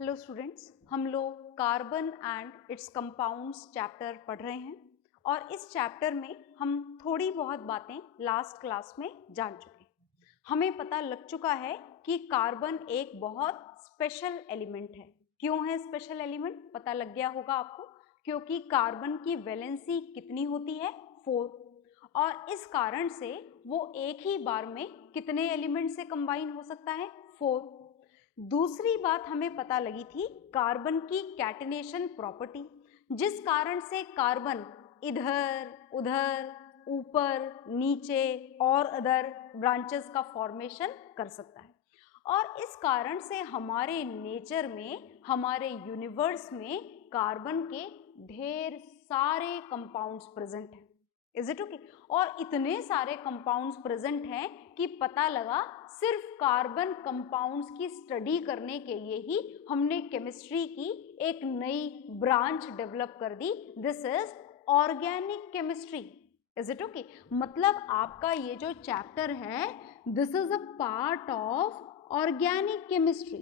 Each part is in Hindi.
हेलो स्टूडेंट्स, हम लोग carbon and it's compounds chapter पढ़ रहे हैं और इस चैप्टर में हम थोड़ी बहुत बातें लास्ट क्लास में जान चुके हैं। हमें पता लग चुका है कि कार्बन एक बहुत स्पेशल एलिमेंट है। क्यों है स्पेशल एलिमेंट? पता लग गया होगा आपको, क्योंकि कार्बन की वैलेंसी कितनी होती है? 4, और इस कारण से वो एक ही बार में कितने एलिमेंट से कंबाइन हो सकता है? 4। दूसरी बात हमें पता लगी थी कार्बन की कैटिनेशन प्रॉपर्टी, जिस कारण से कार्बन इधर उधर ऊपर नीचे और अदर ब्रांचेस का फॉर्मेशन कर सकता है। और इस कारण से हमारे नेचर में, हमारे यूनिवर्स में कार्बन के ढेर सारे कंपाउंड्स प्रेजेंट हैं। Is it okay? और इतने सारे कंपाउंड्स प्रेजेंट हैं कि पता लगा सिर्फ कार्बन कंपाउंड्स की स्टडी करने के लिए ही हमने केमिस्ट्री की एक नई ब्रांच डेवलप कर दी। This is organic chemistry. Is it okay? मतलब आपका ये जो चैप्टर है, this is a part of organic chemistry.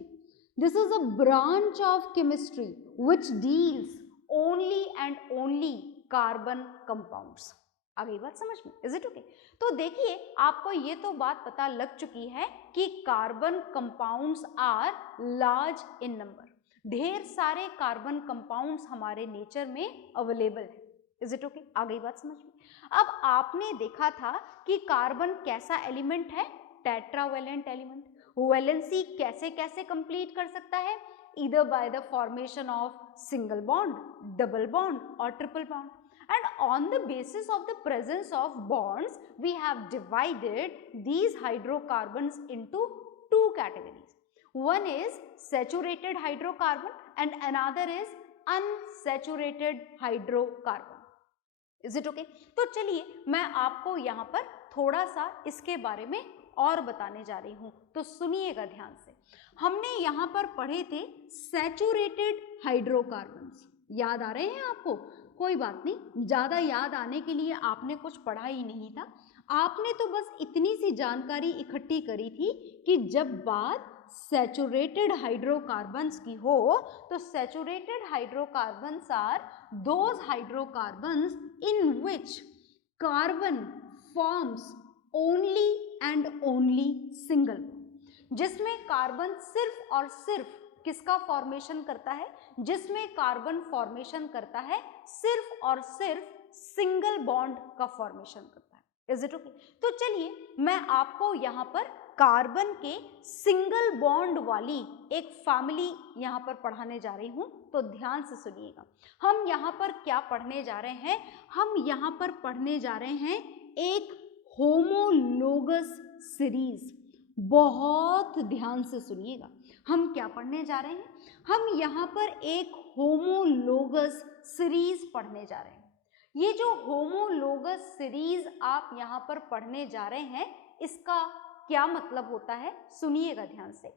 This is a branch of chemistry which deals only and only carbon compounds. आ गई बात समझ में? Is it okay? तो देखिए, आपको ये तो बात पता लग चुकी है कि carbon compounds are large in number. ढेर सारे कार्बन कंपाउंड्स हमारे नेचर में अवेलेबल है. Is it okay? आ गई बात समझ में? अब आपने देखा था कि कार्बन कैसा एलिमेंट है? Tetravalent element. वैलेंसी कैसे कैसे कंप्लीट कर सकता है? either by the formation of single bond, double bond or triple bond. And on the basis of the presence of bonds, we have divided these hydrocarbons into two categories. One is saturated hydrocarbon and another is unsaturated hydrocarbon. Is it okay? तो चलिए मैं आपको यहाँ पर थोड़ा सा इसके बारे में और बताने जा रही हूँ, तो सुनिएगा ध्यान से. हमने यहाँ पर पढ़े थे सैचुरेटेड हाइड्रोकार्बन्स. याद आ रहे हैं आपको? कोई बात नहीं, ज़्यादा याद आने के लिए आपने कुछ पढ़ा ही नहीं था. आपने तो बस इतनी सी जानकारी इकट्ठी करी थी कि जब बात सैचुरेटेड हाइड्रोकार्बन्स की हो तो saturated hydrocarbons are those hydrocarbons in which carbon forms only and only single, जिसमें कार्बन सिर्फ और सिर्फ किसका फॉर्मेशन करता है? जिसमें कार्बन फॉर्मेशन करता है सिर्फ और सिर्फ सिंगल बॉन्ड का फॉर्मेशन करता है. Is it okay? तो चलिए मैं आपको यहाँ पर कार्बन के सिंगल बॉन्ड वाली एक फैमिली यहाँ पर पढ़ाने जा रही हूँ, तो ध्यान से सुनिएगा. हम यहाँ पर क्या पढ़ने जा रहे हैं? हम यहाँ पर पढ़ने जा रहे हैं एक होमोलोगस सीरीज. बहुत ध्यान से सुनिएगा. हम क्या पढ़ने जा रहे हैं? हम यहाँ पर एक होमोलोगस सीरीज पढ़ने जा रहे हैं. ये जो होमोलोगस सीरीज आप यहाँ पर पढ़ने जा रहे हैं, इसका क्या मतलब होता है? सुनिएगा ध्यान से.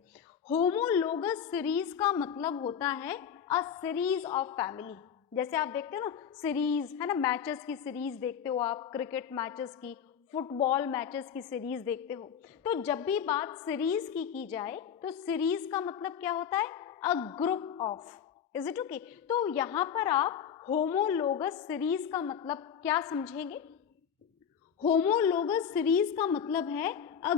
होमोलोगस सीरीज का मतलब होता है अ सीरीज ऑफ फैमिली. जैसे आप देखते हो ना सीरीज, है ना, मैचेस की सीरीज देखते हो आप, क्रिकेट मैचेस की, फुटबॉल मैचेस की सीरीज देखते हो. तो जब भी बात सीरीज की जाए तो सीरीज का मतलब क्या होता है? अ group of. Is it okay? तो यहाँ पर आप होमोलोगस सीरीज का मतलब क्या समझेंगे? होमोलोगस सीरीज का मतलब है अ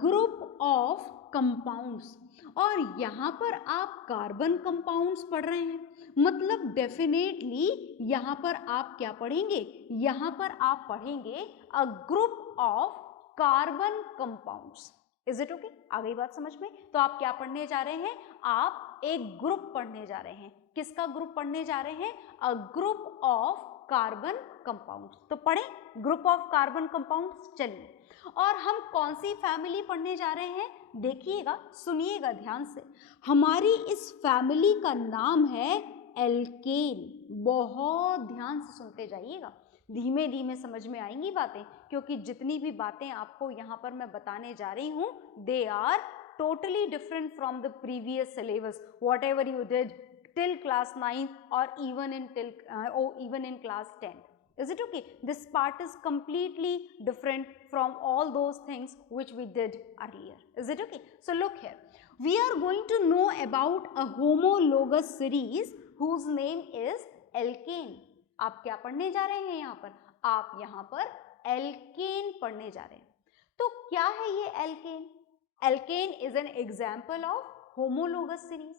ग्रुप ऑफ कंपाउंड्स. और यहाँ पर आप कार्बन कंपाउंड्स पढ़ रहे हैं, मतलब डेफिनेटली यहाँ पर आप क्या पढ़ेंगे? यहाँ पर आप पढ़ेंगे a group of carbon compounds. Is it okay? आ गई बात समझ में? तो आप क्या पढ़ने जा रहे हैं? आप एक ग्रुप पढ़ने जा रहे हैं. किसका ग्रुप पढ़ने जा रहे हैं? अ ग्रुप ऑफ कार्बन कंपाउंड्स. तो पढ़ें ग्रुप ऑफ कार्बन कंपाउंड्स. चलिए, और हम कौन सी फैमिली पढ़ने जा रहे हैं? देखिएगा, सुनिएगा ध्यान से. हमारी इस फैमिली का नाम है एल्केन. बहुत ध्यान से सुनते जाइएगा, धीमे धीमे समझ में आएंगी बातें, क्योंकि जितनी भी बातें आपको यहाँ पर मैं बताने जा रही हूँ, they are totally different from the previous syllabus, whatever you did till class 9 or even in class 10. Is it okay? This part is completely different from all those things which we did earlier. Is it okay? So look here. We are going to know about a homologous series whose name is alkane. आप क्या पढ़ने जा रहे हैं यहाँ पर? आप यहाँ पर alkane पढ़ने जा रहे हैं। तो क्या है ये alkane? Alkane is an example of homologous series.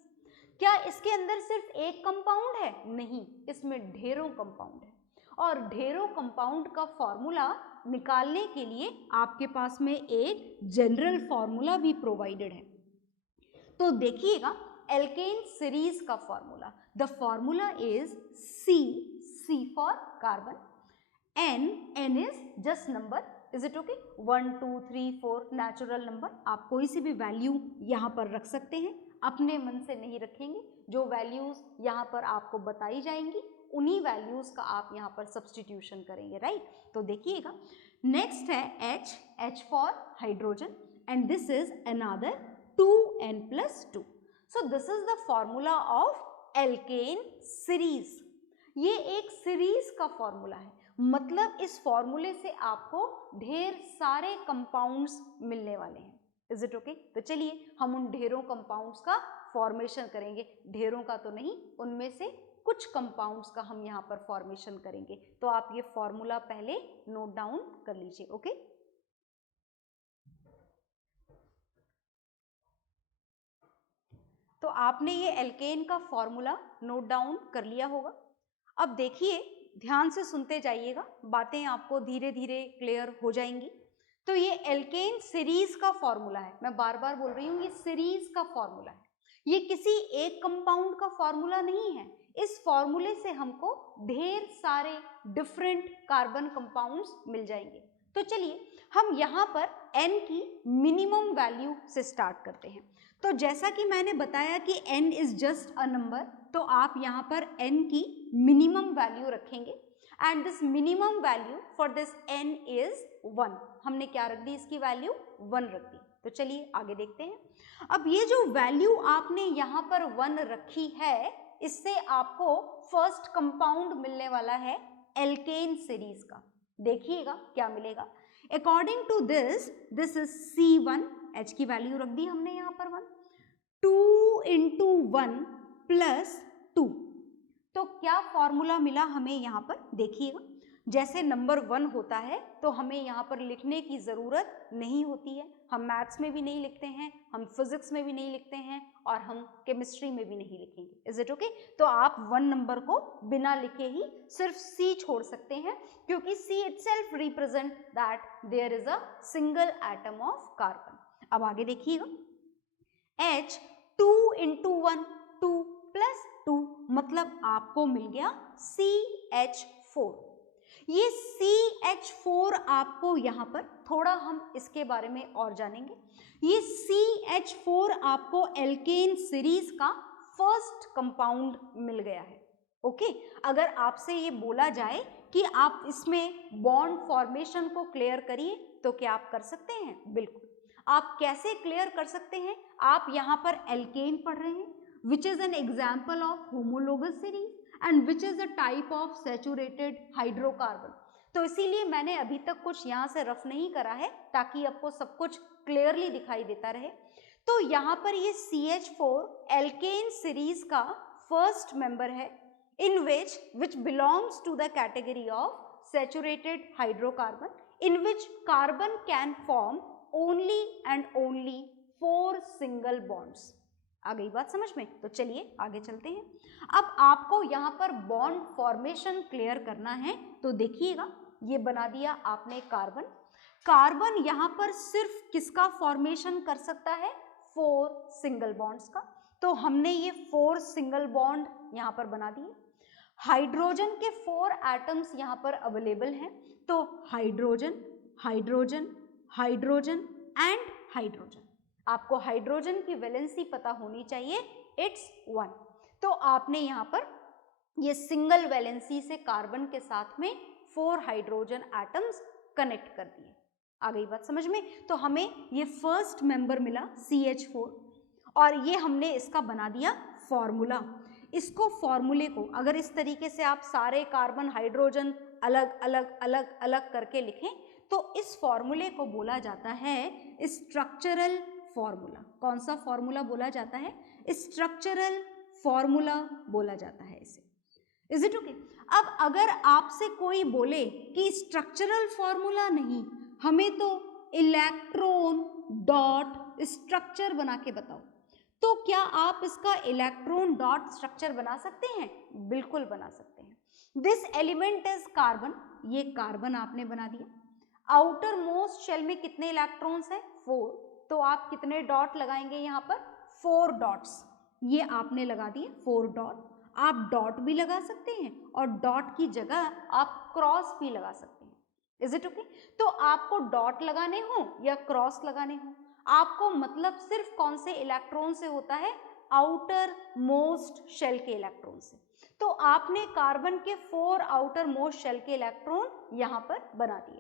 क्या इसके अंदर सिर्फ एक कंपाउंड है? नहीं, इसमें ढेरों कंपाउंड है और ढेरों कंपाउंड का फॉर्मूला निकालने के लिए आपके पास में एक जनरल फॉर्मूला भी प्रोवाइडेड है। तो देखिएगा एल्केन सीरीज का formula, the formula is C for carbon, N is just number, is it okay? 1 2 3 4 natural number, आप कोई सी भी वैल्यू यहाँ पर रख सकते हैं, अपने मन से नहीं रखेंगे, जो वैल्यूज यहाँ पर आपको बताई जाएंगी उन्हीं वैल्यूज का आप यहाँ पर सब्स्टिट्यूशन करेंगे, राइट? तो देखिएगा नेक्स्ट है H for hydrogen and this is another 2n+2. So this is the formula of alkene series. ये एक सीरीज का फॉर्मूला है, मतलब इस फॉर्मूले से आपको ढेर सारे कंपाउंड्स मिलने वाले हैं। Is it okay? तो चलिए हम उन ढेरों कंपाउंड्स का फॉर्मेशन करेंगे, ढेरों का तो नहीं, उनमें से कुछ कंपाउंड्स का हम यहाँ पर फॉर्मेशन करेंगे। तो आप ये फॉर्मूला पहले नोट डाउन कर लीजिए, ओके? तो आपने ये एल्केन का फॉर्मूला नोट डाउन कर लिया होगा। अब देखिए, ध्यान से सुनते जाइएगा, बातें आपको धीरे धीरे क्लियर हो जाएंगी। तो ये एल्केन सीरीज का फॉर्मूला है, मैं बार बार बोल रही हूँ, ये सीरीज का फॉर्मूला है, ये किसी एक कंपाउंड का फॉर्मूला नहीं है। इस फॉर्मूले से हमको ढेर सारे डिफरेंट कार्बन कंपाउंड्स मिल जाएंगे। तो चलिए हम यहाँ पर n की मिनिमम वैल्यू से स्टार्ट करते हैं। तो जैसा कि मैंने बताया कि n is just a number, तो आप यहाँ पर n की मिनिमम वैल्यू रखेंगे and this minimum value for this n is 1। हमने क्या रख दी? इसकी वैल्यू 1 रख दी। तो चलिए आगे देखते हैं। अब ये जो वैल्यू आपने यहाँ पर 1 रखी है, इससे आपको फर्स्ट कंपाउंड मिलने वाला है एल्केन सीरीज का। देखिएगा क्या मिलेगा। According to this is C1, H की वैल्यू रख दी हमने यहाँ पर 1, 2 into 1 plus 2। तो क्या फॉर्मूला मिला हमें यहाँ पर? देखिएगा, जैसे नंबर 1 होता है तो हमें यहाँ पर लिखने की ज़रूरत नहीं होती है, हम मैथ्स में भी नहीं लिखते हैं, हम फिजिक्स में भी नहीं लिखते हैं और हम केमिस्ट्री में भी नहीं लिखेंगे। Is it okay? तो आप 1 नंबर को बिना लिखे ही सिर्फ C छोड़ सकते हैं, क्योंकि C itself represent that there is a single atom of carbon. अब आगे देखिएगा, H 2 into 1 2 plus 2, मतलब आपको मिल गया CH4। ये CH4 आपको यहाँ पर थोड़ा हम इसके बारे में और जानेंगे। ये CH4 आपको एल्केन सीरीज का फर्स्ट कंपाउंड मिल गया है, ओके? अगर आपसे ये बोला जाए कि आप इसमें बॉन्ड फॉर्मेशन को क्लियर करिए, तो क्या आप कर सकते हैं? बिल्कुल। आप कैसे क्लियर कर सकते हैं? आप यहाँ पर एल्केन पढ़ रहे हैं, which is an example of homologous series and which is a type of saturated hydrocarbon. तो इसीलिए मैंने अभी तक कुछ यहाँ से रफ नहीं करा है, ताकि आपको सब कुछ क्लियरली दिखाई देता रहे। तो यहाँ पर ये CH4 एल्केन सीरीज का फर्स्ट मेंबर है, इन which belongs to the category of saturated hydrocarbon, in which carbon can form only and only 4 single bonds। आ गई बात समझ में? तो चलिए आगे चलते हैं। अब आपको यहाँ पर बॉन्ड फॉर्मेशन क्लियर करना है, तो देखिएगा, ये बना दिया आपने कार्बन। कार्बन यहाँ पर सिर्फ किसका फॉर्मेशन कर सकता है? 4 सिंगल बॉन्ड्स का। तो हमने ये 4 सिंगल बॉन्ड यहाँ पर बना दिए। हाइड्रोजन के 4 एटम्स यहाँ पर अवेलेबल हैं, तो hydrogen, hydrogen, hydrogen and hydrogen. आपको हाइड्रोजन की वैलेंसी पता होनी चाहिए, इट्स 1। तो आपने यहाँ पर ये सिंगल वैलेंसी से कार्बन के साथ में 4 हाइड्रोजन एटम्स कनेक्ट कर दिए। आ गई बात समझ में? तो हमें ये फर्स्ट मेंबर मिला CH4 और ये हमने इसका बना दिया फॉर्मूला। इसको फॉर्मूले को अगर इस तरीके से आप सारे कार्बन हाइड्रोजन अलग अलग अलग अलग करके लिखें, तो इस फॉर्मूले को बोला जाता है स्ट्रक्चरल फॉर्मूला। कौन सा फॉर्मूला बोला जाता है? स्ट्रक्चरल फॉर्मूला बोला जाता है इसे। Is it okay? अब अगर आपसे कोई बोले कि स्ट्रक्चरल फॉर्मूला नहीं, हमें तो इलेक्ट्रॉन डॉट स्ट्रक्चर बना के बताओ, तो क्या आप इसका इलेक्ट्रॉन डॉट स्ट्रक्चर बना सकते हैं? बिल्कुल बना सकते हैं। दिस एलिमेंट इज कार्बन, ये कार्बन आपने बना दिया। आउटर मोस्ट शेल में कितने इलेक्ट्रॉन्स हैं? 4, तो आप कितने डॉट लगाएंगे यहाँ पर? 4 डॉट्स, ये आपने लगा दिए 4 डॉट। आप डॉट भी लगा सकते हैं और डॉट की जगह आप क्रॉस भी लगा सकते हैं। Is it okay? तो आपको डॉट लगाने हो या क्रॉस लगाने हो, आपको मतलब सिर्फ कौन से इलेक्ट्रॉन से होता है? आउटर मोस्ट शेल के इलेक्ट्रॉन से। तो आपने कार्बन के 4 आउटर मोस्ट शेल के इलेक्ट्रॉन यहाँ पर बना दिए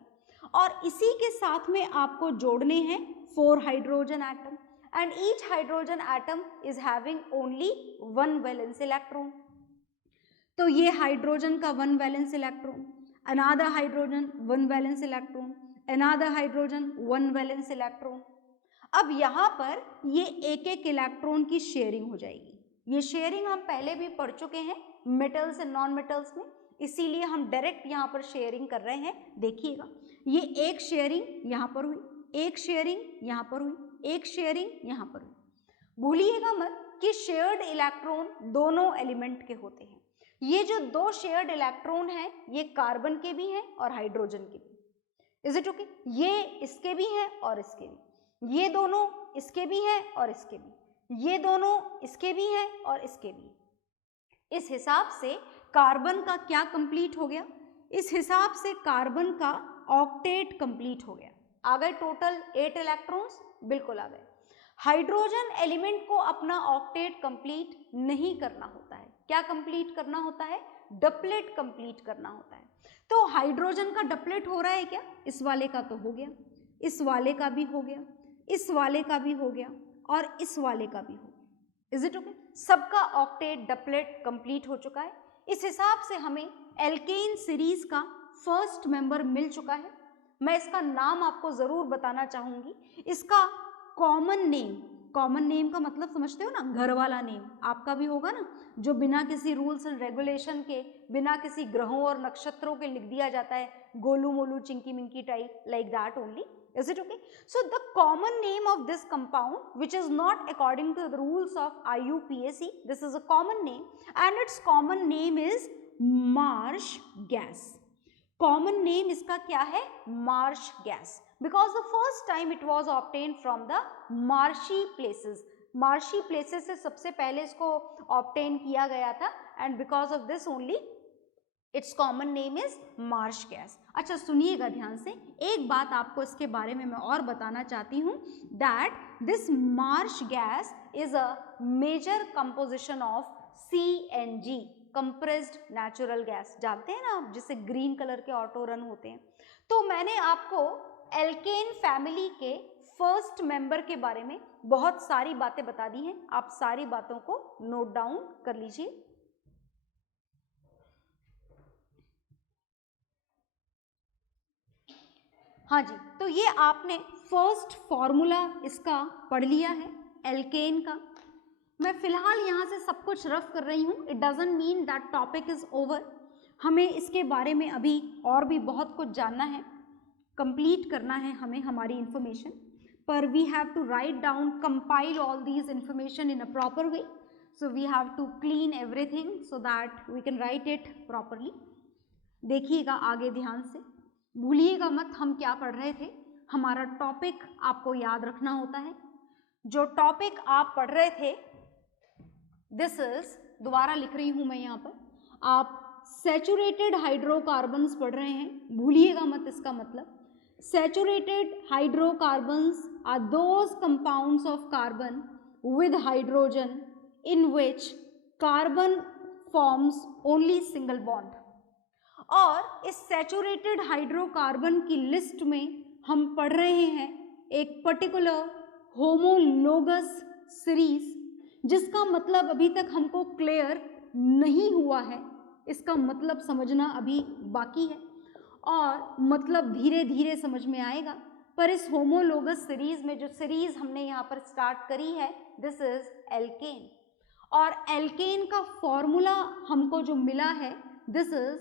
और इसी के साथ में आपको जोड़ने हैं 4 hydrogen atom, and each hydrogen atom is having only 1 valence electron। तो ये हाइड्रोजन का 1 valence electron, another hydrogen 1 valence electron, another hydrogen 1 valence electron. अब यहाँ पर ये एक एक इलेक्ट्रॉन की शेयरिंग हो जाएगी। ये शेयरिंग हम पहले भी पढ़ चुके हैं मेटल्स एंड नॉन मेटल्स में, इसीलिए हम डायरेक्ट यहाँ पर शेयरिंग कर रहे हैं। देखिएगा, ये एक शेयरिंग यहाँ पर हुई, एक शेयरिंग यहाँ पर हुई, एक शेयरिंग यहाँ पर हुई। भूलिएगा मत कि शेयर्ड इलेक्ट्रॉन दोनों एलिमेंट के होते हैं। ये जो 2 शेयर्ड इलेक्ट्रॉन हैं, ये कार्बन के भी हैं और हाइड्रोजन के भी। Is it okay? ये इसके भी हैं और इसके भी, ये दोनों इसके भी हैं और इसके भी, ये दोनों इसके भी हैं और इसके भी। इस हिसाब से कार्बन का क्या कंप्लीट हो गया? इस हिसाब से कार्बन का ऑक्टेट कंप्लीट हो गया। आ गए टोटल 8 इलेक्ट्रॉन्स? बिल्कुल आ गए। हाइड्रोजन एलिमेंट को अपना ऑक्टेट कंप्लीट नहीं करना होता है। क्या कंप्लीट करना होता है? डबलेट कंप्लीट करना होता है। तो हाइड्रोजन का डबलेट हो रहा है क्या? इस वाले का तो हो गया, इस वाले का भी हो गया, इस वाले का भी हो गया और इस वाले का भी हो गया। Is it okay? सबका ऑक्टेट डबलेट कंप्लीट हो चुका है। इस हिसाब से हमें एल्केन सीरीज का फर्स्ट मेंबर मिल चुका है। मैं इसका नाम आपको जरूर बताना चाहूंगी। इसका कॉमन नेम का मतलब समझते हो ना, घर वाला नेम आपका भी होगा ना, जो बिना किसी रूल्स एंड रेगुलेशन के, बिना किसी ग्रहों और नक्षत्रों के लिख दिया जाता है, Golu Molu Chinki Minki type, like that only. Is it okay? So the common name of this compound, which is not according to the rules of IUPAC, this is a common name and its common name is marsh gas. Common name इसका क्या है? marsh gas, because the first time it was obtained from the marshy places. marshy places से सबसे पहले इसको obtain किया गया था and because of this only its common name is marsh gas. अच्छा सुनिएगा ध्यान से, एक बात आपको इसके बारे में मैं और बताना चाहती हूँ, that this marsh gas is a major composition of CNG, compressed natural gas। जानते हैं ना आप, जिससे ग्रीन कलर के ऑटो रन होते हैं। तो मैंने आपको एल्केन फैमिली के फर्स्ट मेंबर के बारे में बहुत सारी बातें बता दी हैं, आप सारी बातों को नोट डाउन कर लीजिए। हाँ जी, तो ये आपने फर्स्ट फॉर्मूला इसका पढ़ लिया है एल्केन का। मैं फिलहाल यहाँ से सब कुछ रफ कर रही हूँ, it doesn't mean that topic is over. हमें इसके बारे में अभी और भी बहुत कुछ जानना है, कंप्लीट करना है हमें हमारी इंफॉर्मेशन, पर we have to write down, compile all these information in a proper way, so we have to clean everything so that we can write it properly. देखिएगा आगे ध्यान से, भूलिएगा मत हम क्या पढ़ रहे थे। हमारा टॉपिक आपको याद रखना होता है। जो टॉपिक आप पढ़ रहे थे, दिस इज, दोबारा लिख रही हूं मैं यहाँ पर, आप सैचुरेटेड हाइड्रोकार्बन्स पढ़ रहे हैं, भूलिएगा मत इसका मतलब। Saturated hydrocarbons are those compounds of carbon with hydrogen in which carbon forms only single bond. और इस सैचुरेटेड हाइड्रोकार्बन की लिस्ट में हम पढ़ रहे हैं एक पर्टिकुलर होमोलोगस सीरीज, जिसका मतलब अभी तक हमको क्लियर नहीं हुआ है, इसका मतलब समझना अभी बाकी है और मतलब धीरे धीरे समझ में आएगा। पर इस होमोलोगस सीरीज में जो सीरीज हमने यहाँ पर स्टार्ट करी है, दिस इज एल्केन, और एल्केन का फॉर्मूला हमको जो मिला है, this is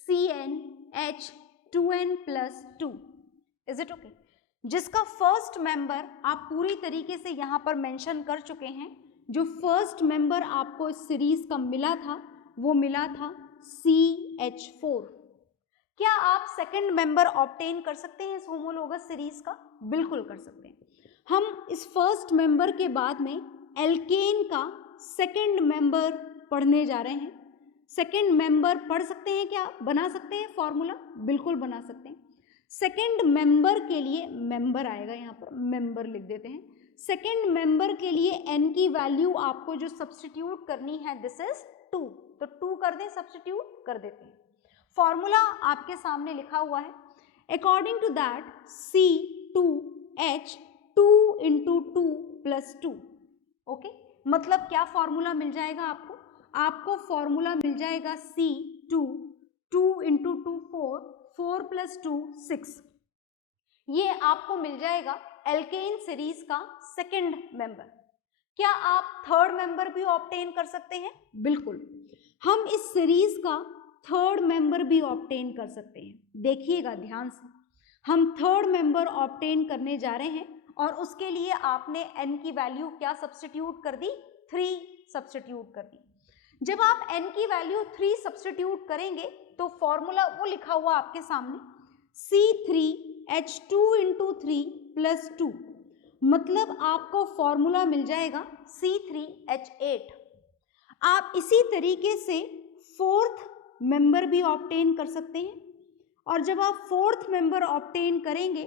CnH2n+2. Is it okay? जिसका फर्स्ट मेंबर आप पूरी तरीके से यहाँ पर मेंशन कर चुके हैं। जो फर्स्ट मेंबर आपको इस सीरीज का मिला था वो मिला था CH4। क्या आप सेकंड मेंबर ऑब्टेन कर सकते हैं इस होमोलोगस सीरीज का? बिल्कुल कर सकते हैं। हम इस फर्स्ट मेंबर के बाद में एल्केन का सेकंड मेंबर पढ़ने जा रहे हैं। सेकंड मेंबर पढ़ सकते हैं क्या? बना सकते हैं फॉर्मूला? बिल्कुल बना सकते हैं। सेकंड मेंबर के लिए मेंबर आएगा, यहाँ पर मेंबर लिख देते हैं। सेकंड मेंबर के लिए n की वैल्यू आपको जो सब्स्टिट्यूट करनी है, दिस इज 2, तो 2 कर दें, सब्स्टिट्यूट कर देते हैं। फॉर्मूला आपके सामने लिखा हुआ है। According to that C2H 2 × 2 + 2, okay, मतलब क्या फॉर्मूला मिल जाएगा आपको? आपको फॉर्मूला मिल जाएगा C2 2 × 2 4, 4 + 2 6। ये आपको मिल जाएगा एल्केन सीरीज का सेकंड मेंबर। क्या आप थर्ड मेंबर भी ऑब्टेन कर सकते हैं? बिल्कुल, हम इस सीरीज का थर्ड मेंबर भी ऑब्टेन कर सकते हैं। देखिएगा ध्यान से, हम थर्ड मेंबर ऑब्टेन करने जा रहे हैं और उसके लिए आपने n की वैल्यू क्या सब्स्टिट्यूट कर दी? 3 सब्स्टिट्यूट कर दी। जब आप n की वैल्यू 3 सब्स्टिट्यूट करेंगे तो फॉर्मूला वो लिखा हुआ आपके सामने, C3H2 × 3 + 2, मतलब आपको फॉर्मूला मिल जाएगा C3H8। आप इसी तरीके से फोर्थ मेंबर भी ऑब्टेन कर सकते हैं, और जब आप फोर्थ मेंबर ऑब्टेन करेंगे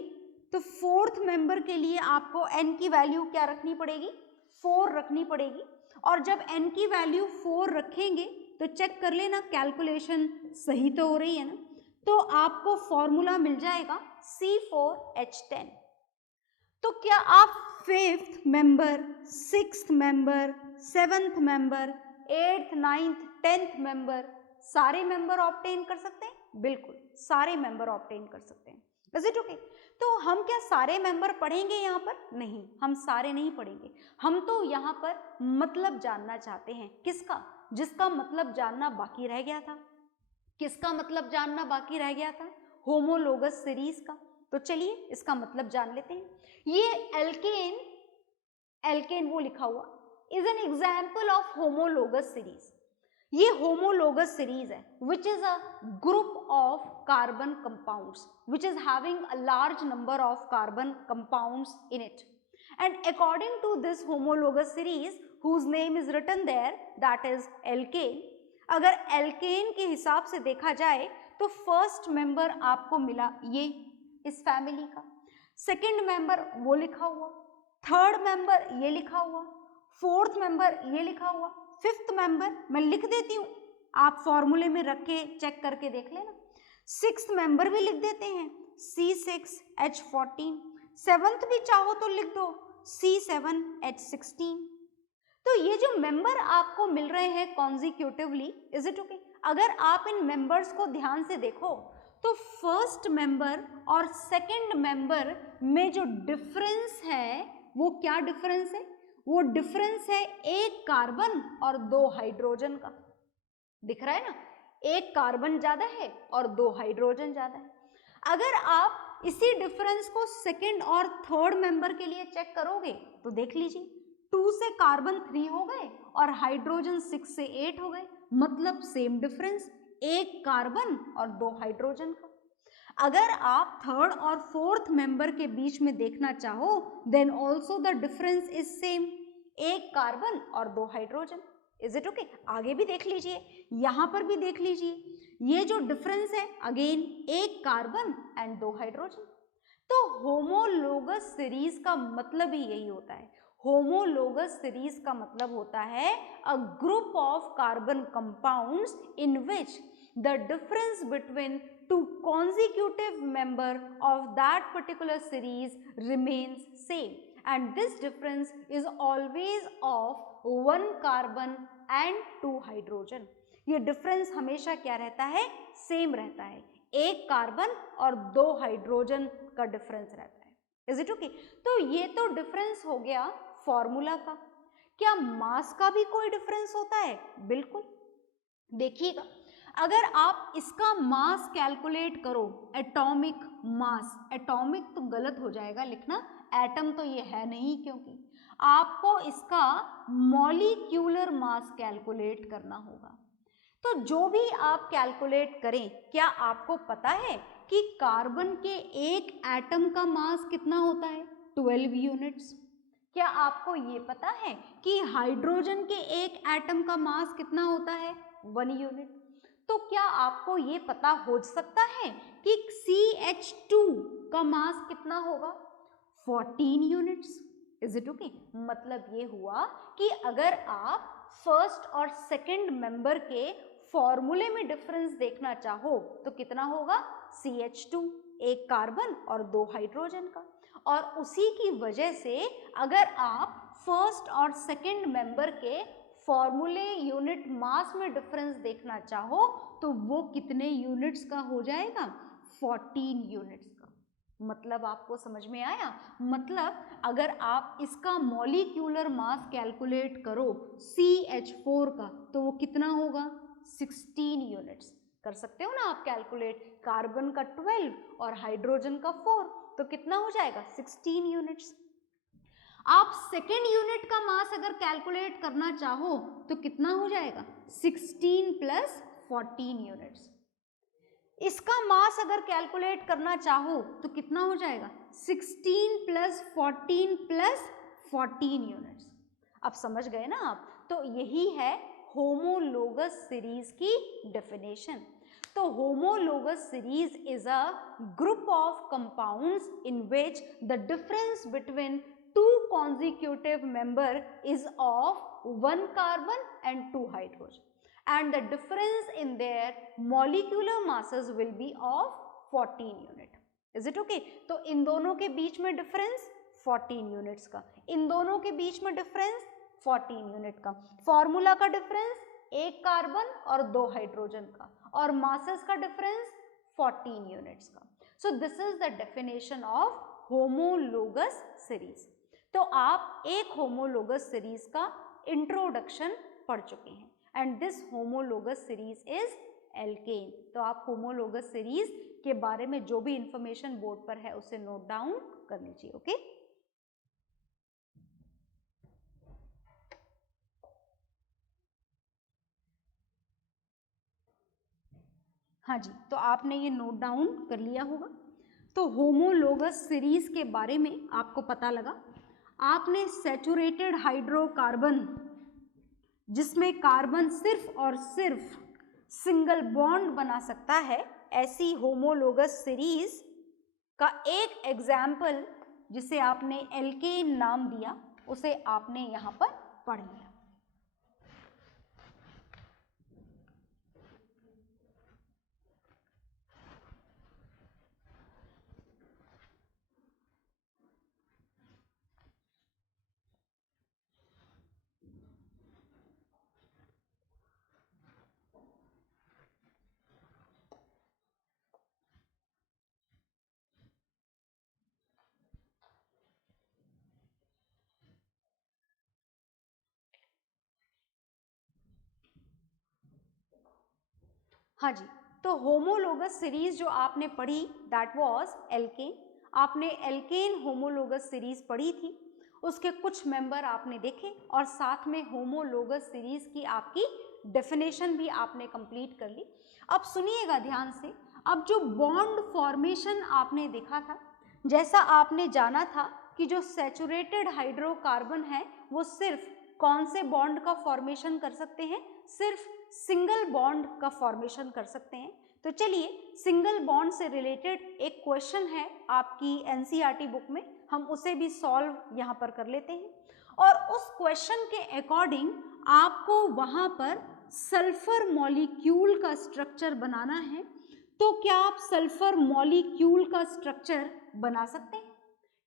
तो फोर्थ मेंबर के लिए आपको n की वैल्यू क्या रखनी पड़ेगी? 4 रखनी पड़ेगी। और जब n की वैल्यू 4 रखेंगे तो चेक कर लेना कैलकुलेशन सही तो हो रही है ना, तो आपको फॉर्मूला मिल जाएगा C4H10। तो क्या आप fifth member, sixth member, seventh member, 8th, 9th, 10th member सारे मेंबर ऑब्टेन कर सकते हैं? बिल्कुल, सारे मेंबर ऑब्टेन कर सकते हैं। Is it okay? तो हम क्या सारे मेंबर पढ़ेंगे यहाँ पर? नहीं, हम सारे नहीं पढ़ेंगे। हम तो यहाँ पर मतलब जानना चाहते हैं। किसका? जिसका मतलब जानना बाकी रह गया था। किसका मतलब जानना बाकी रह गया था? होमोलोगस सीरीज का। तो चलिए इसका मतलब जान लेते हैं। ये एल्केन वो लिखा हुआ is an example of homologous series. ये होमोलोगस सीरीज है which is a group of carbon compounds which is having a large number of carbon compounds in it, and according to this homologous series whose name is written there, that is alkane। अगर एल्केन के हिसाब से देखा जाए तो फर्स्ट मेंबर आपको मिला ये इस फैमिली का, सेकंड मेंबर वो लिखा हुआ, थर्ड मेंबर ये लिखा हुआ, फोर्थ मेंबर ये लिखा हुआ, फिफ्थ मेंबर मैं लिख देती हूँ, आप फॉर्मूले में रख के चेक करके देख लेना। सिक्स्थ मेंबर भी लिख देते हैं C6H14, सेवंथ भी चाहो तो लिख दो C7H16। तो ये जो मेंबर आपको मिल रहे हैं कॉन्जिक्यूटिवली, इज इट ओके? अगर आप इन मेंबर्स को ध्यान से देखो तो फर्स्ट मेंबर और सेकंड मेंबर में जो डिफरेंस है वो क्या डिफरेंस है? वो डिफरेंस है एक कार्बन और 2 हाइड्रोजन का। दिख रहा है ना, एक कार्बन ज्यादा है और 2 हाइड्रोजन ज्यादा है। अगर आप इसी डिफरेंस को सेकंड और थर्ड मेंबर के लिए चेक करोगे तो देख लीजिए 2 से कार्बन 3 हो गए और हाइड्रोजन 6 से 8 हो गए, मतलब सेम डिफरेंस, एक कार्बन और 2 हाइड्रोजन का। अगर आप थर्ड और फोर्थ मेंबर के बीच में देखना चाहो then also the difference is same, एक कार्बन और 2 हाइड्रोजन। Is it okay? आगे भी देख लीजिए, यहां पर भी देख लीजिए, ये जो डिफरेंस है अगेन एक कार्बन एंड 2 हाइड्रोजन। तो होमोलोगस सीरीज का मतलब ही यही होता है। होमोलोगस सीरीज का मतलब होता है अ group of carbon compounds in which the difference between two consecutive member of that particular series remains same, and this difference is always of 1 carbon and 2 hydrogen। ये डिफरेंस हमेशा क्या रहता है? सेम रहता है, एक कार्बन और 2 हाइड्रोजन का डिफरेंस रहता है। Is it okay? तो ये तो डिफरेंस हो गया फॉर्मूला का। क्या मास का भी कोई डिफरेंस होता है? बिल्कुल। देखिएगा, अगर आप इसका मास कैलकुलेट करो, एटॉमिक मास, एटॉमिक तो गलत हो जाएगा लिखना, एटम तो ये है नहीं, क्योंकि आपको इसका मॉलिक्यूलर मास कैलकुलेट करना होगा। तो जो भी आप कैलकुलेट करें, क्या आपको पता है कि कार्बन के एक एटम का मास कितना होता है? 12 यूनिट्स। क्या आपको ये पता है कि हाइड्रोजन के एक एटम का मास कितना होता है? 1 यूनिट। तो क्या आपको ये पता हो सकता है कि CH2 का मास कितना होगा? 14 यूनिट्स। Is it okay? मतलब ये हुआ कि अगर आप फर्स्ट और सेकंड मेंबर के फॉर्मूले में डिफरेंस देखना चाहो तो कितना होगा? CH2, एक कार्बन और 2 हाइड्रोजन का। और उसी की वजह से अगर आप फर्स्ट और सेकंड मेंबर के फॉर्मूले यूनिट मास में डिफरेंस देखना चाहो तो वो कितने यूनिट्स का हो जाएगा? 14 यूनिट्स का। मतलब आपको समझ में आया? मतलब अगर आप इसका मॉलिक्यूलर मास कैलकुलेट करो CH4 का तो वो कितना होगा? 16 यूनिट्स। कर सकते हो ना आप कैलकुलेट, कार्बन का 12 और हाइड्रोजन का 4, तो कितना हो जाएगा? 16 यूनिट्स। आप सेकेंड यूनिट का मास अगर कैलकुलेट करना चाहो तो कितना हो जाएगा? 16 प्लस 14 यूनिट्स। इसका मास अगर कैलकुलेट करना चाहो तो कितना हो जाएगा? 16 प्लस 14 प्लस 14 यूनिट्स। अब समझ गए ना आप? तो यही है होमोलोगस सीरीज की डेफिनेशन। तो homologous series is a group of compounds in which the difference between two consecutive member is of 1 carbon and 2 hydrogen, and the difference in their molecular masses will be of 14 unit. Is it okay? तो इन दोनों के बीच में डिफरेंस 14 यूनिट्स का, इन दोनों के बीच में डिफरेंस 14 यूनिट का, फॉर्मूला का डिफरेंस एक कार्बन और 2 हाइड्रोजन का, और मासेस का डिफरेंस 14 यूनिट्स का। So this is the definition of homologous series. तो आप एक होमोलोगस सीरीज का इंट्रोडक्शन पढ़ चुके हैं, and this homologous series is alkane. तो आप होमोलोगस सीरीज के बारे में जो भी इंफॉर्मेशन बोर्ड पर है उसे नोट डाउन कर लीजिए। ओके, हाँ जी, तो आपने ये नोट डाउन कर लिया होगा। तो होमोलोगस सीरीज के बारे में आपको पता लगा। आपने सैचुरेटेड हाइड्रोकार्बन जिसमें कार्बन सिर्फ और सिर्फ सिंगल बॉन्ड बना सकता है, ऐसी होमोलोगस सीरीज का एक एग्जाम्पल जिसे आपने एल्केन नाम दिया उसे आपने यहाँ पर पढ़ लिया। हाँ जी, तो होमोलोगस सीरीज जो आपने पढ़ी दैट वाज एल्केन। आपने एल्केन होमोलोगस सीरीज पढ़ी थी, उसके कुछ मेंबर आपने देखे और साथ में होमोलोगस सीरीज की आपकी डेफिनेशन भी आपने कंप्लीट कर ली। अब सुनिएगा ध्यान से, अब जो बॉन्ड फॉर्मेशन आपने देखा था, जैसा आपने जाना था कि जो सैचुरेटेड हाइड्रोकार्बन है वो सिर्फ कौन से बॉन्ड का फॉर्मेशन कर सकते हैं? सिर्फ सिंगल बॉन्ड का फॉर्मेशन कर सकते हैं। तो चलिए सिंगल बॉन्ड से रिलेटेड एक क्वेश्चन है आपकी एनसीईआरटी बुक में, हम उसे भी सॉल्व यहाँ पर कर लेते हैं। और उस क्वेश्चन के अकॉर्डिंग आपको वहाँ पर सल्फर मॉलिक्यूल का स्ट्रक्चर बनाना है। तो क्या आप सल्फर मॉलिक्यूल का स्ट्रक्चर बना सकते हैं?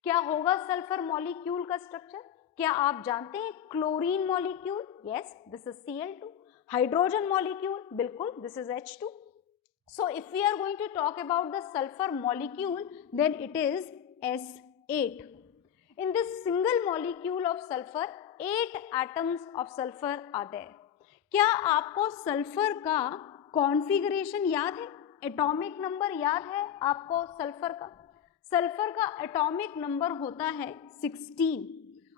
क्या होगा सल्फर मॉलिक्यूल का स्ट्रक्चर? क्या आप जानते हैं chlorine molecule? Yes, this is Cl2। Hydrogen molecule? बिल्कुल, this is H2। So if we are going to talk about the sulfur molecule, then it is S8. In this single molecule of sulfur, 8 atoms of sulfur are there. क्या आपको सल्फर का कॉन्फ़िगरेशन याद है? एटॉमिक नंबर याद है आपको सल्फर का? सल्फर का एटॉमिक नंबर होता है 16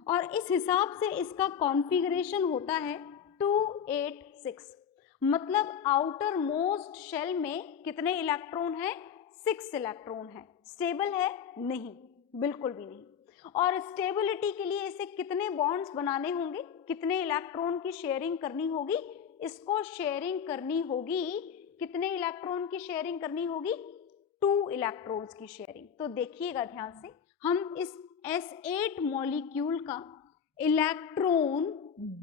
और इस हिसाब से इसका कॉन्फ़िगरेशन होता है 286. मतलब आउटर मोस्ट शेल में कितने इलेक्ट्रॉन हैं? 6 इलेक्ट्रॉन है. स्टेबल है? नहीं, बिल्कुल भी नहीं. और स्टेबिलिटी के लिए इसे कितने बॉन्ड्स बनाने होंगे? कितने इलेक्ट्रॉन की शेयरिंग करनी होगी? इसको शेयरिंग करनी होगी, कितने इलेक्ट्रॉन की शेयरिंग करनी होगी? 2 इलेक्ट्रॉन्स की शेयरिंग. तो देखिएगा ध्यान से, हम इस S8 मॉलिक्यूल का इलेक्ट्रॉन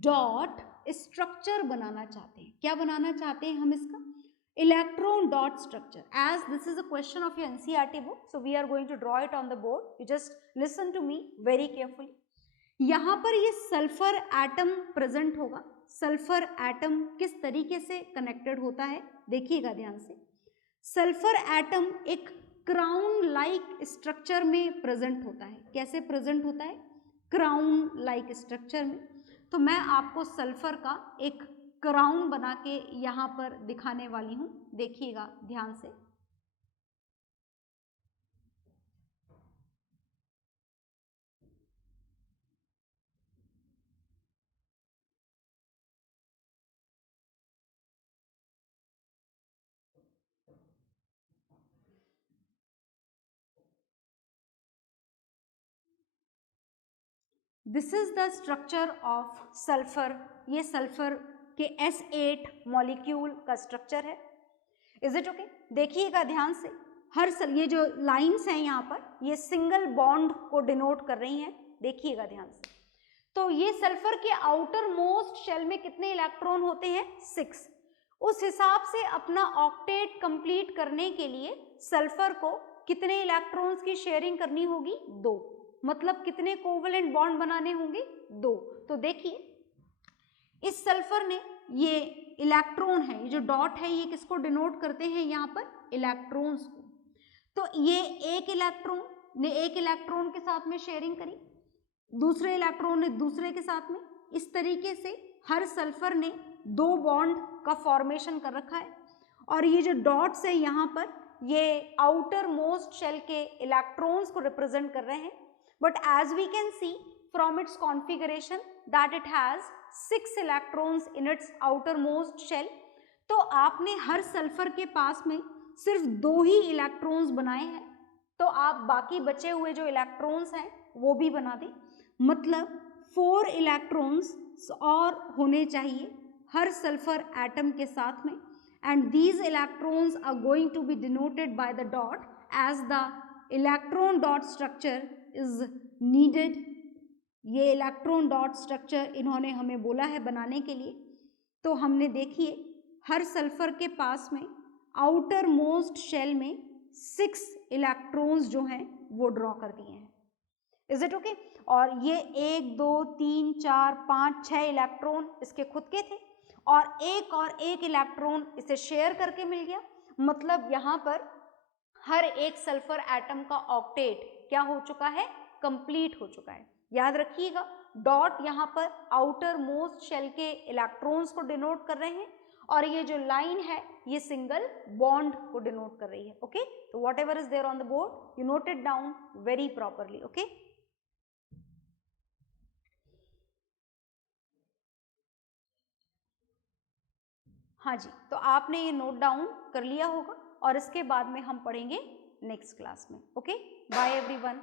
डॉट स्ट्रक्चर बनाना चाहते हैं. क्या बनाना चाहते हैं हम इसका? Electron dot structure. As this is a question of your NCERT book, so we are going to draw it on the board. You just listen to me very carefully. यहाँ पर ये सल्फर एटम प्रेजेंट होगा. सल्फर एटम किस तरीके से कनेक्टेड होता है देखिएगा ध्यान से. सल्फर एटम एक क्राउन लाइक स्ट्रक्चर में प्रेजेंट होता है. कैसे प्रेजेंट होता है? क्राउन लाइक स्ट्रक्चर में. तो मैं आपको सल्फर का एक क्राउन बना के यहाँ पर दिखाने वाली हूँ. देखिएगा ध्यान से. This is the structure of sulphur. ये सल्फर के S8 मॉलिक्यूल का स्ट्रक्चर है. Is it okay? देखिएगा ध्यान से. ये जो लाइंस हैं यहाँ पर, ये सिंगल बॉन्ड को डिनोट कर रही हैं. देखिएगा ध्यान से. तो ये सल्फर के आउटर मोस्ट शेल में कितने इलेक्ट्रॉन होते हैं? 6. उस हिसाब से अपना ऑक्टेट कंप्लीट करने के लिए सल्फर को कितने इलेक्ट्रॉन्स की शेयरिंग करनी होगी? 2. मतलब कितने कोवलेंट बॉन्ड बनाने होंगे? 2. तो देखिए, इस सल्फर ने ये इलेक्ट्रॉन है, ये जो डॉट है, ये किसको डिनोट करते हैं यहाँ पर? इलेक्ट्रॉन्स को. तो ये एक इलेक्ट्रॉन ने एक इलेक्ट्रॉन के साथ में शेयरिंग करी, दूसरे इलेक्ट्रॉन ने दूसरे के साथ में. इस तरीके से हर सल्फर ने 2 बॉन्ड का फॉर्मेशन कर रखा है. और ये जो डॉट्स है यहाँ पर, ये आउटर मोस्ट शेल के इलेक्ट्रॉन्स को रिप्रेजेंट कर रहे हैं. But as we can see from its configuration that it has 6 electrons in its outermost shell. तो आपने हर सल्फर के पास में सिर्फ 2 ही इलेक्ट्रॉन्स बनाए हैं, तो आप बाकी बचे हुए जो इलेक्ट्रॉन्स हैं वो भी बना दें. मतलब 4 इलेक्ट्रॉन्स और होने चाहिए हर सल्फर एटम के साथ में. And these electrons are going to be denoted by the dot as the electron dot structure is needed. ये इलेक्ट्रॉन डॉट स्ट्रक्चर इन्होंने हमें बोला है बनाने के लिए. तो हमने देखिए हर सल्फर के पास में आउटर मोस्ट शेल में 6 इलेक्ट्रॉन्स जो हैं वो ड्रॉ कर दिए हैं. Is it okay? और ये 1 2 3 4 5 6 इलेक्ट्रॉन इसके खुद के थे और एक इलेक्ट्रॉन इसे शेयर करके मिल गया. मतलब यहाँ पर हर एक सल्फर एटम का ऑक्टेट क्या हो चुका है? कंप्लीट हो चुका है. याद रखिएगा, डॉट यहाँ पर आउटर मोस्ट शेल के इलेक्ट्रॉन्स को डिनोट कर रहे हैं और ये जो लाइन है ये सिंगल बॉन्ड को डिनोट कर रही है. ओके? तो whatever is there on the board, you note it down very properly. Okay? हाँ जी, तो आपने ये नोट डाउन कर लिया होगा और इसके बाद में हम पढ़ेंगे नेक्स्ट क्लास में. ओके? Bye everyone.